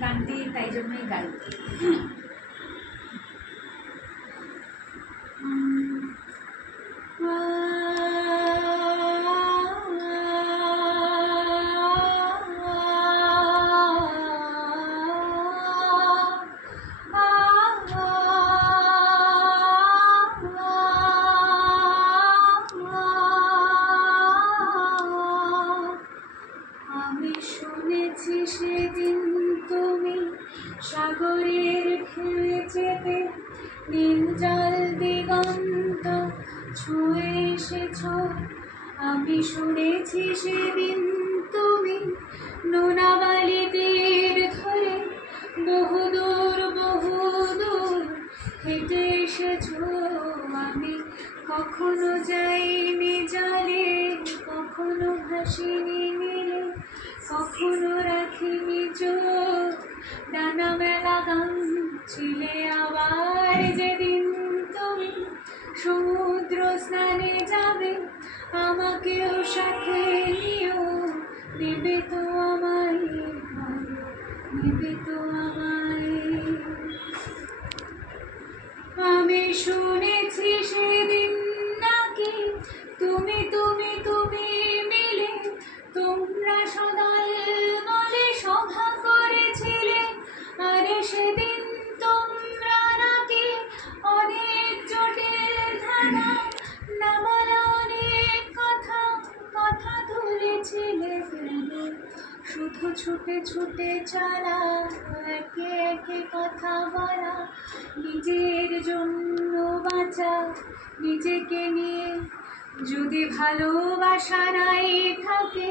গানটি তাই জন্যই গাই। আমি শুনেছি সেদিন তুমি সাগরের ঢেউ চেপে নীল জল দিগন্ত ছুঁয়ে এসেছ। আমি শুনেছি সেদিন তুমি নোনাবালি তীর ধরে বহুদূর হেঁটে এসেছ। আমি কখনো যাইনি জলে, কখনো ভাসিনি নীলে, কখনো রাখিনি চোখ ডানা মেলা গান ছিলে। আবার যেদিন তুমি সমুদ্র স্নানে যাবে আমাকেও সাথে নিও, নেবে তো আমায়, নেবে তো আমায়। আমি শুনেছি সেদিন নাকি তুমি তুমি তুমি মিলে তোমরা সদাল বলে সভা করেছিলে। আরে সেদিন তোমরা নাকি অনেক জটিল ধারা না বলা অনেক কথা তুলেছিলে। শুধু ছুটে ছুটে চলা, একে একে কথা বলা, নিজের জন্য বাঁচা, নিজেকে নিয়ে যদি ভালোবাসা নাই থাকে,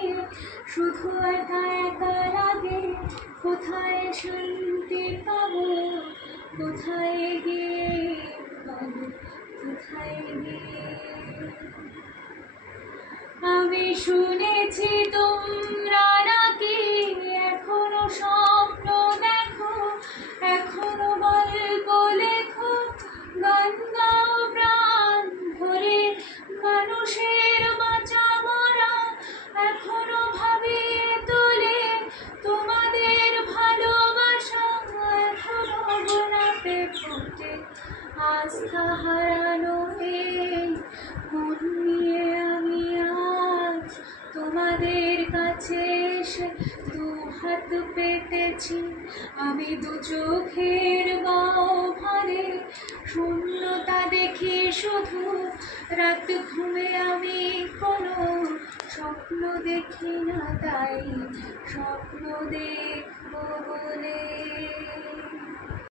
শুধু একা একা লাগে। কোথায় শান্তি পাবো, কোথায় গিয়ে পাবো, কোথায় গিয়ে। আমি শুনেছি তোমরা নাকি এখনো স্বপ্ন দেখো, এখনো গল্প লেখো, গান গাও প্রাণ ভরে, মানুষের বাঁচা মরা এখনো ভাবিয়ে তোলে। তোমাদের ভালোবাসা এখনো গোলাপে ফোটে, আস্থা হারানো এই মন নিয়ে আমি আজ তোমাদের কাছে এসে দু হাত পেতেছি। আমি দু চোখের গহ্বরে শূন্যতা দেখি শুধু, রাত ঘুমে আমি কোনো স্বপ্ন দেখি না, তাই স্বপ্ন দেখবো